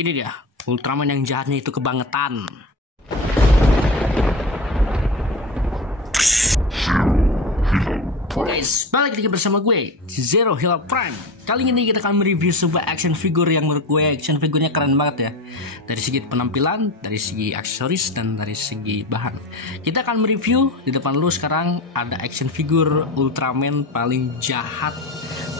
Ini dia, Ultraman yang jahatnya itu kebangetan. Guys, balik lagi bersama gue, Zero Hero Prime. Kali ini kita akan mereview sebuah action figure yang menurut gue action figurnya keren banget ya. Dari segi penampilan, dari segi aksesoris, dan dari segi bahan. Kita akan mereview, di depan lu sekarang ada action figure Ultraman paling jahat,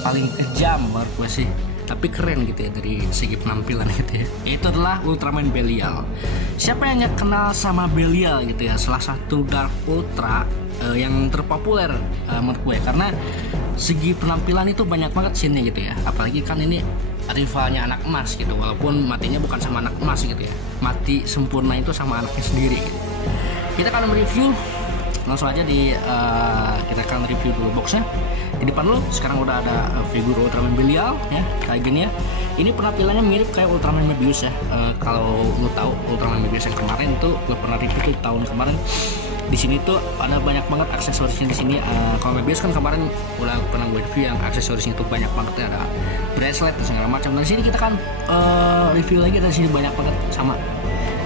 paling kejam menurut gue sih. Tapi keren gitu ya dari segi penampilan gitu ya. Itu adalah Ultraman Belial. Siapa yang gak kenal sama Belial gitu ya, salah satu Dark Ultra yang terpopuler menurut gue, karena segi penampilan itu banyak banget scene-nya gitu ya. Apalagi kan ini rivalnya anak emas gitu, walaupun matinya bukan sama anak emas gitu ya, mati sempurna itu sama anaknya sendiri gitu. Kita akan mereview langsung aja kita akan review dulu boxnya. Di depan lo sekarang udah ada figur Ultraman Belial ya, kayak gini ya. Ini penampilannya mirip kayak Ultraman Mebius ya. Kalau lo tahu Ultraman Mebius yang kemarin tuh gue pernah review tuh tahun kemarin. Di sini tuh ada banyak banget aksesorisnya di sini. Kalau Mebius kan kemarin udah pernah gue review yang aksesorisnya itu banyak banget ya, ada bracelet dan segala macam. Dan di sini kita kan review lagi, dari sini banyak banget sama.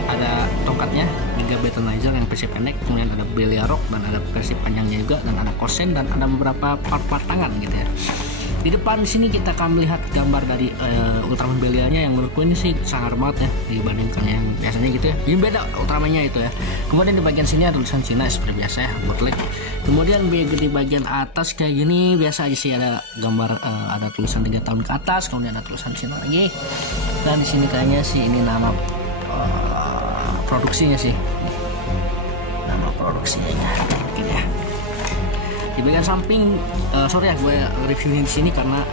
Ada tongkatnya Giga Betonizer yang versi pendek, kemudian ada Belial dan ada versi panjangnya juga, dan ada kosen dan ada beberapa part-part tangan gitu ya. Di depan sini kita akan melihat gambar dari Ultraman Belialnya yang menurut gue ini sih sangar banget ya dibandingkan yang biasanya gitu ya. Ini beda Ultramannya itu ya. Kemudian di bagian sini ada tulisan Cina seperti biasa ya, bootleg. Kemudian di bagian atas kayak gini biasa aja sih, ada gambar ada tulisan 3 tahun ke atas, kemudian ada tulisan Cina lagi. Dan di sini kayaknya sih ini nama produksinya sih, nama produksinya mungkin ya. Di bagian samping sorry ya gue reviewnya di sini karena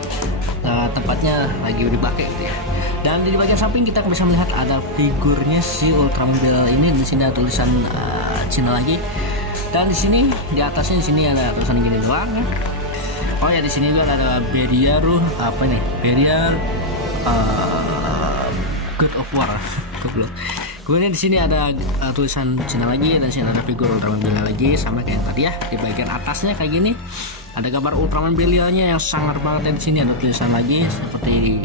tempatnya lagi dipakai gitu ya. Dan di bagian samping kita bisa melihat ada figurnya si Ultraman Belial ini. Di sini ada tulisan Cina lagi, dan di sini di atasnya di sini ada tulisan gini doang ya. Oh ya, di sini juga ada Belial apa nih, Belial God of War. Kemudian di sini ada tulisan Cina lagi, dan di sini ada figur Ultraman Belial lagi sama kayak yang tadi ya. Di bagian atasnya kayak gini ada gambar Ultraman Belialnya yang sangar banget, dan di sini ada tulisan lagi seperti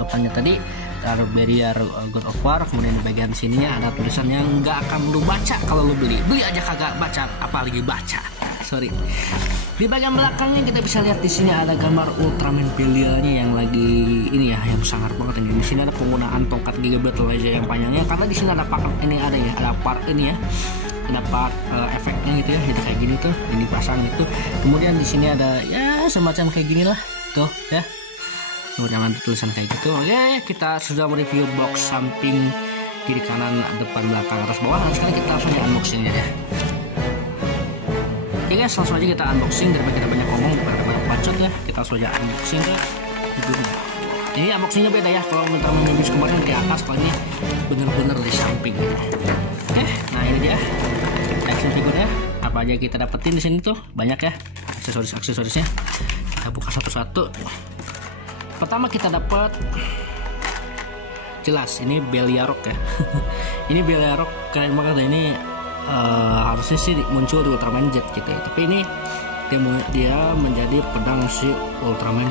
depannya tadi, ada Belial God of War. Kemudian di bagian sininya ada tulisan yang nggak akan lu baca kalau lu beli aja kagak baca, apalagi baca. Sorry. Di bagian belakangnya kita bisa lihat di sini ada gambar Ultraman Belialnya yang lagi ini ya, yang sangar banget ini. Di sini ada penggunaan tongkat Giga Betonizer yang panjangnya, karena di sini ada paket ini, ada ya, ada part ini ya, ada part efeknya gitu ya, jadi kayak gini tuh, ini pasang gitu. Kemudian di sini ada ya semacam kayak gini lah tuh ya. Kemudian ada tulisan kayak gitu. Oke, kita sudah mereview box samping, kiri kanan, depan, belakang, atas, bawah. Nah, sekarang kita langsung unboxingnya ya. Oke guys, langsung aja kita unboxing daripada kita banyak ngomong, daripada banyak bacot ya. Kita langsung aja unboxing ke figurnya. Ini unboxingnya beda ya, kalau Ultraman Mebius kemarin di atas, kalau ini bener-bener di samping. Oke, nah ini dia action figurnya. Apa aja kita dapetin di sini tuh banyak ya aksesorisnya. Kita buka satu-satu. Pertama kita dapat, jelas ini Belial ya. Ini Belial keren banget ya. Ini harusnya sih muncul di Ultraman Z gitu ya, tapi ini dia menjadi pedang si Ultraman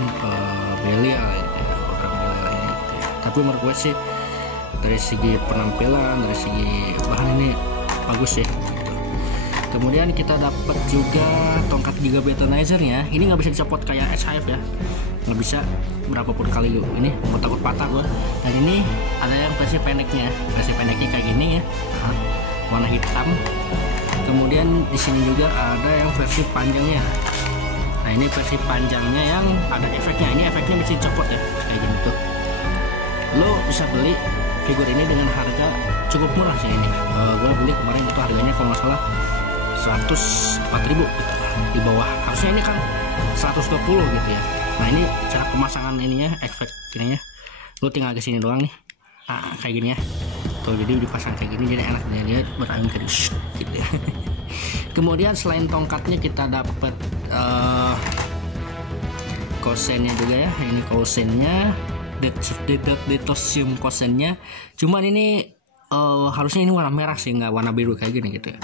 Belial gitu ya, Ultraman Belial ini gitu ya. Tapi menurut gue sih dari segi penampilan, dari segi bahan ini bagus sih gitu. Kemudian kita dapat juga tongkat Giga Betonizer-nya. Ini nggak bisa dicopot kayak SHF ya, nggak bisa berapapun kali ini, mau takut patah gue. Dan ini ada yang versi pendeknya kayak gini ya, warna hitam. Kemudian di sini juga ada yang versi panjangnya. Nah ini versi panjangnya yang ada efeknya. Ini efeknya bisa dicopot ya, kayak gini tuh. Lo bisa beli figur ini dengan harga cukup murah sih ini. Gue beli kemarin itu harganya kalau nggak salah 104.000 gitu. Di bawah harusnya ini kan 120 gitu ya. Nah ini cara pemasangan ininya, efek ininya. Lo tinggal ke sini doang nih. Kayak gini ya. Tuh, jadi dipasang kayak gini, jadi enak dia berangin ke gitu ya. Kemudian selain tongkatnya kita dapat kosennya juga ya. Ini kosennya, detosium kosennya. Cuman ini harusnya ini warna merah sih, nggak warna biru kayak gini gitu ya.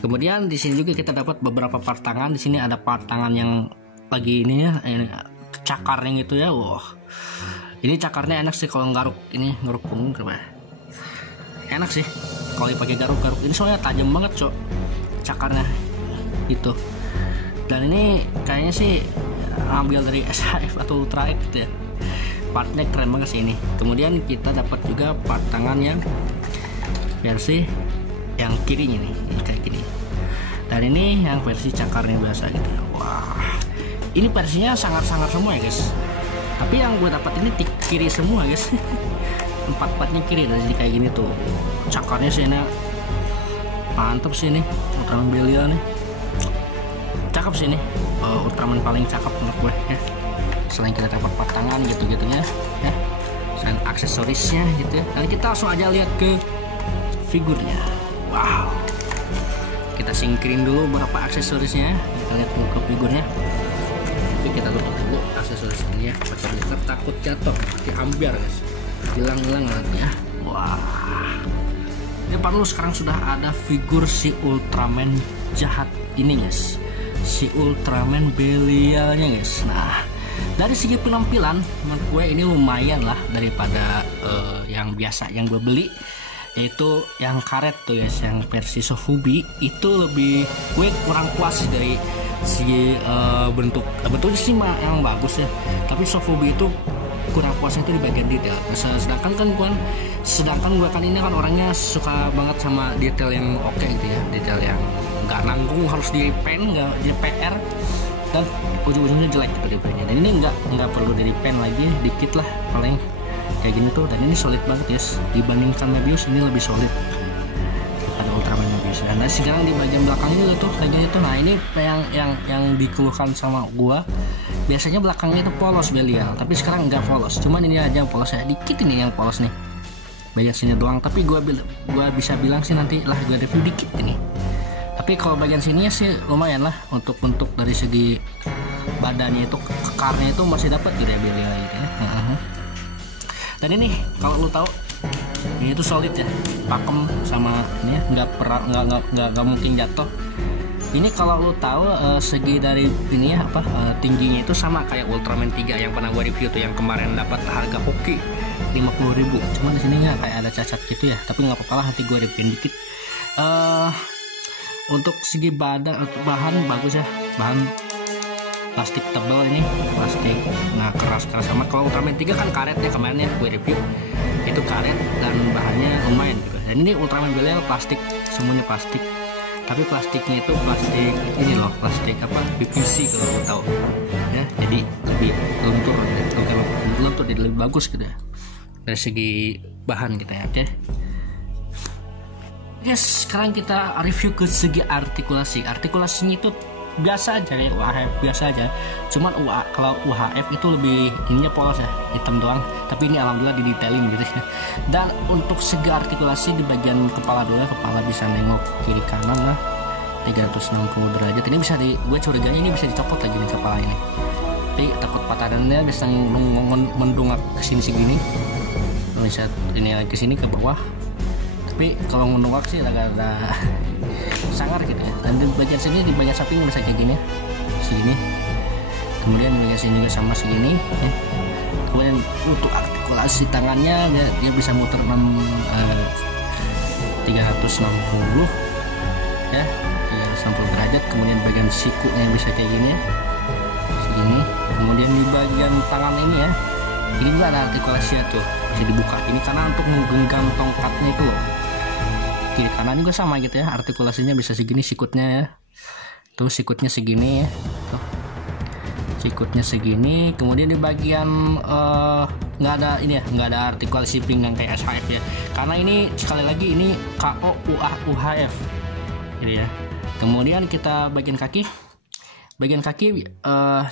Kemudian di sini juga kita dapat beberapa part tangan. Di sini ada part tangan yang lagi ini ya, cakarnya gitu ya. Wah, Ini cakarnya enak sih kalau garuk, ini garuk punggung kenapa? Enak sih kalau dipakai garuk ini, soalnya tajam banget cok cakarnya itu. Dan ini kayaknya sih ambil dari SHF atau Ultra X gitu ya. Partnya keren banget sih ini. Kemudian kita dapat juga part tangan yang versi yang kirinya nih, kayak gini. Dan ini yang versi cakarnya biasa gitu ya. Wah, ini versinya sangat-sangat semua ya guys. Tapi yang gue dapat ini kiri semua guys. Empat-empatnya kiri, jadi kayak gini tuh. Cakarnya sih ini mantep sih ini, Ultraman Belia nih. Cakep sih ini, Ultraman paling cakep menurut gue ya. Selain kita dapat part tangan gitu-gitunya ya, selain aksesorisnya gitu ya. Dan kita langsung aja lihat ke figurnya. Wow, kita singkirin dulu beberapa aksesorisnya, kita lihat dulu ke figurnya. Tapi kita tutup dulu aksesorisnya ya, pakai blister, takut jatuh, pakai ambiar guys, hilang-hilang nanti ya. Wah, di depan lu sekarang sudah ada figur si Ultraman jahat ini guys, si Ultraman Belia nya guys. Nah, dari segi penampilan menurut gue ini lumayan lah daripada yang biasa yang gue beli, yaitu yang karet tuh guys, yang versi Sofubi itu lebih, gue kurang puas dari segi bentuknya sih yang bagus ya, tapi Sofubi itu kurang puasnya itu di bagian detail. Sedangkan gue kan ini kan orangnya suka banget sama detail yang oke gitu ya, detail yang nggak nanggung harus di pen, nggak di PR, dan ujung-ujungnya jelek gitu detailnya. Dan ini nggak perlu dari pen lagi, dikit lah paling kayak gini tuh. Dan ini solid banget guys, dibandingkan Mebius ini lebih solid daripada Ultraman Mebius. Dan sekarang di bagian belakangnya juga tuh kayak gini tuh. Nah, ini yang dikeluhkan sama gua, biasanya belakangnya itu polos Belial, tapi sekarang nggak polos, cuman ini aja yang polos ya, dikit ini yang polos nih, bagian sini doang. Tapi gua bisa bilang sih nanti lah gua review dikit ini. Tapi kalau bagian sininya sih lumayan lah, untuk bentuk dari segi badannya itu, kekarnya itu masih dapat gitu ya Belial gitu ya. Dan ini kalau lu tahu ini tuh solid ya, pakem sama ini ya, nggak mungkin jatuh. Ini kalau lu tahu segi dari ini ya tingginya itu sama kayak Ultraman 3 yang pernah gua review tuh, yang kemarin dapat harga hoki 50.000. Cuman di sininya kayak ada cacat gitu ya, tapi nggak apa-apa lah, nanti gua review dikit. Untuk segi badan, bahan bagus ya, bahan plastik tebal ini, plastik nah keras sama. Kalau Ultraman 3 kan karet ya, kemarin ya gue review itu karet dan bahannya lumayan juga. Dan ini Ultraman Belia plastik, semuanya plastik, tapi plastiknya itu plastik ini loh, plastik PVC kalau lo tahu ya, jadi lebih lentur jadi lebih bagus gitu ya dari segi bahan gitu ya. Oke guys, sekarang kita review ke segi artikulasinya itu biasa aja ya, UHF biasa aja. Cuman kalau UHF itu lebih ininya polos ya, hitam doang, tapi ini alhamdulillah di detailing gitu ya. Dan untuk segi artikulasi di bagian kepala dulu ya, kepala bisa nengok kiri kanan lah 360 derajat. Ini bisa gue curiganya ini bisa dicopot lagi nih kepala ini, tapi takut patah. Dan dia bisa mendongak kesini segini, bisa ini ke sini ke bawah, tapi kalau mendongak sih agak sangar gitu ya. Dan di bagian sini, di bagian samping bisa kayak gini ya, segini. Kemudian di bagian sini juga sama segini ya. Kemudian untuk artikulasi tangannya dia bisa muter 360 ya, 360 derajat. Kemudian bagian sikunya bisa kayak gini ya, segini. Kemudian di bagian tangan ini ya, ini juga ada artikulasinya tuh, bisa dibuka ini karena untuk menggenggam tongkatnya itu loh. Kiri kanan juga sama gitu ya, artikulasinya bisa segini sikutnya ya, tuh sikutnya segini ya, tuh sikutnya segini. Kemudian di bagian nggak ada ini ya, nggak ada artikulasi pinggang kayak SHF ya, karena ini sekali lagi ini KO UHF gitu ya. Kemudian kita bagian kaki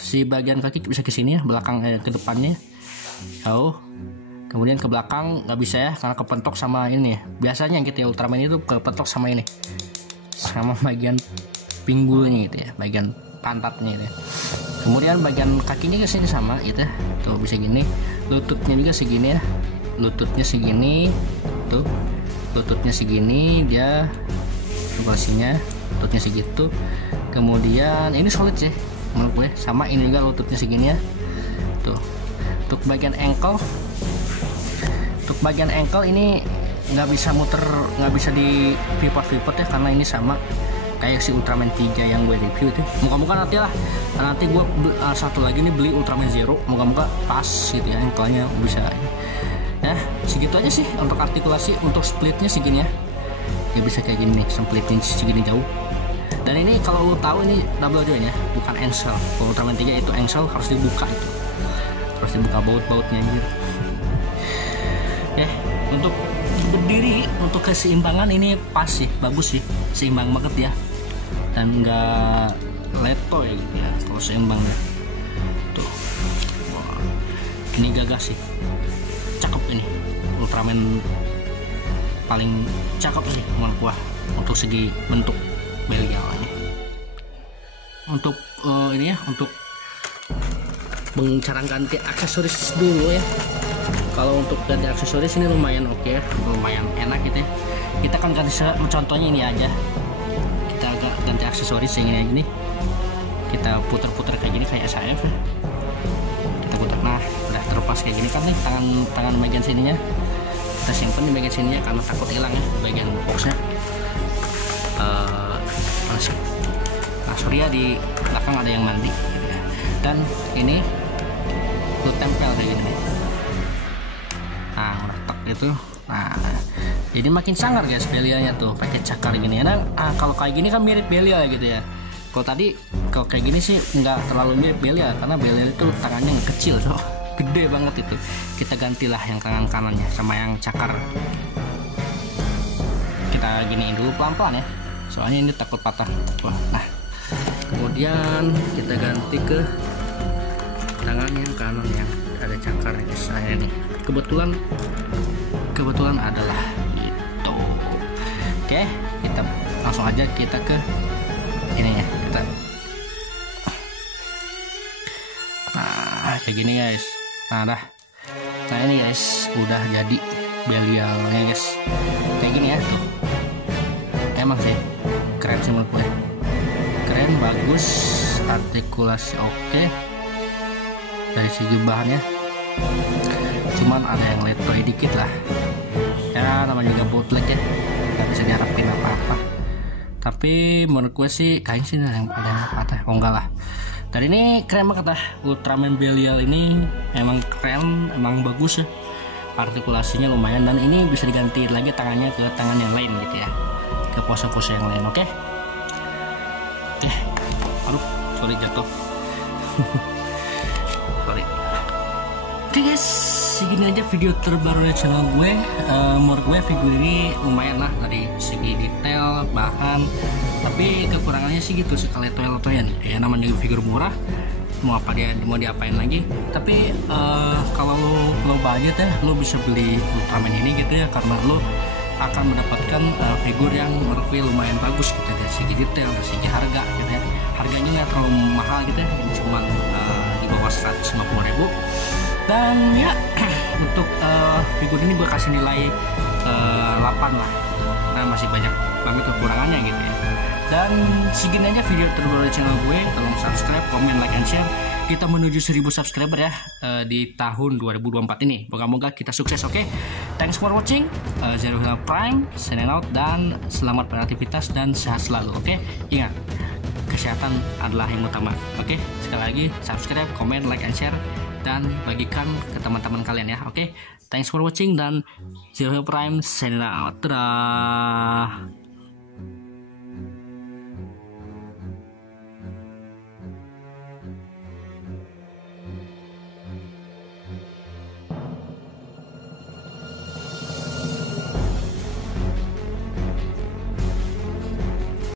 si bagian kaki bisa ke sini ya, belakang ke depannya jauh. Kemudian ke belakang nggak bisa ya, karena kepentok sama ini ya. Biasanya gitu ya, Ultraman itu kepentok sama ini, sama bagian pinggulnya gitu ya, bagian pantatnya gitu ya. Kemudian bagian kakinya ke sini sama gitu ya, tuh bisa gini. Lututnya juga segini ya, lututnya segini, tuh lututnya segini, dia artikulasinya lututnya segitu. Kemudian ini solid sih menurut gue, sama ini juga lututnya segini ya, tuh. Untuk Untuk bagian ankle ini nggak bisa muter, nggak bisa di pivot ya, karena ini sama kayak si Ultraman 3 yang gue review itu. Moga-moga nanti gue satu lagi nih beli Ultraman Zero, moga-moga pas gitu ya, ankle-nya bisa ya. Segitu aja sih untuk artikulasi. Untuk splitnya segini ya bisa kayak gini nih, splitnya segini jauh. Dan ini kalau lo tahu ini double joint ya, bukan engsel. Kalau Ultraman 3 itu engsel, harus dibuka itu, harus dibuka baut-bautnya gitu. Untuk berdiri, untuk keseimbangan ini pas sih, bagus sih, seimbang banget ya, dan nggak letoy gitu ya kalau seimbangnya tuh. Wah, ini gagah sih, cakep ini Ultraman, paling cakep sih menurut gua untuk segi bentuk Belialnya. Untuk ini ya, untuk cara ganti aksesoris dulu ya. Kalau untuk ganti aksesoris ini lumayan oke, lumayan enak gitu ya. Kita kan ganti, contohnya ini aja, kita ganti aksesoris yang ini, kita putar-putar kayak gini, kayak SAF ya. Kita putar, nah udah terlepas kayak gini kan nih, tangan bagian sininya kita simpen di bagian sininya karena takut hilang ya bagian boxnya. Nah surya di belakang ada yang mandi gitu ya. Dan ini tuh tempel kayak gini nih. Nah retak gitu. Nah jadi makin sangar guys Belialnya tuh pakai cakar gini ya. Nah kalau kayak gini kan mirip Belial gitu ya. Kalau kayak gini sih nggak terlalu mirip Belial, karena Belial itu tangannya kecil, so gede banget itu. Kita gantilah yang tangan kanannya sama yang cakar. Kita giniin dulu pelan-pelan ya, soalnya ini takut patah. Nah kemudian kita ganti ke tangan yang kanan yang ada cakarnya guys. Nah ini kebetulan adalah gitu. Oke, kita langsung aja kita ke ini ya, kita kayak gini guys. Nah ini guys udah jadi Belialnya guys, kayak gini ya tuh. Emang sih keren sih menurut gue, keren, bagus, artikulasi oke. Dari segi bahannya cuman ada yang letoy dikit lah ya, namanya juga bootleg ya, nggak bisa diharapin apa-apa. Tapi menurut gue sih kayaknya sih yang patah, oh enggak lah. Dan ini keren banget lah, Ultraman Belial ini emang keren, emang bagus ya, artikulasinya lumayan. Dan ini bisa diganti lagi tangannya ke tangan yang lain gitu ya, ke pose-pose yang lain. Oke, aduh sorry jatuh. Sorry. Oke guys, segini aja video terbaru dari channel gue. Menurut gue figur ini lumayan lah dari segi detail, bahan, tapi kekurangannya sih gitu, sekali letoyan ya, namanya figur murah, mau diapain lagi. Tapi kalau lo budget ya, lo bisa beli Ultraman ini gitu ya, karena lo akan mendapatkan figur yang menurut gue lumayan bagus gitu dari segi detail, dari segi harga gitu ya. Harganya nggak terlalu mahal gitu ya, cuma di bawah 150.000. Dan ya untuk figur ini gue kasih nilai 8 lah, karena masih banyak banget kekurangannya gitu ya. Dan segini aja video terbaru dari channel gue. Tolong subscribe, comment, like, and share. Kita menuju 1000 subscriber ya di tahun 2024 ini. Moga-moga kita sukses, oke? Thanks for watching. Zero Hilal Prime signing out, dan selamat beraktivitas dan sehat selalu, oke? Ingat, kesehatan adalah yang utama, oke? Sekali lagi subscribe, comment, like, and share, dan bagikan ke teman-teman kalian ya, oke? Thanks for watching, dan Zero Hilal Prime signing out. Dadah.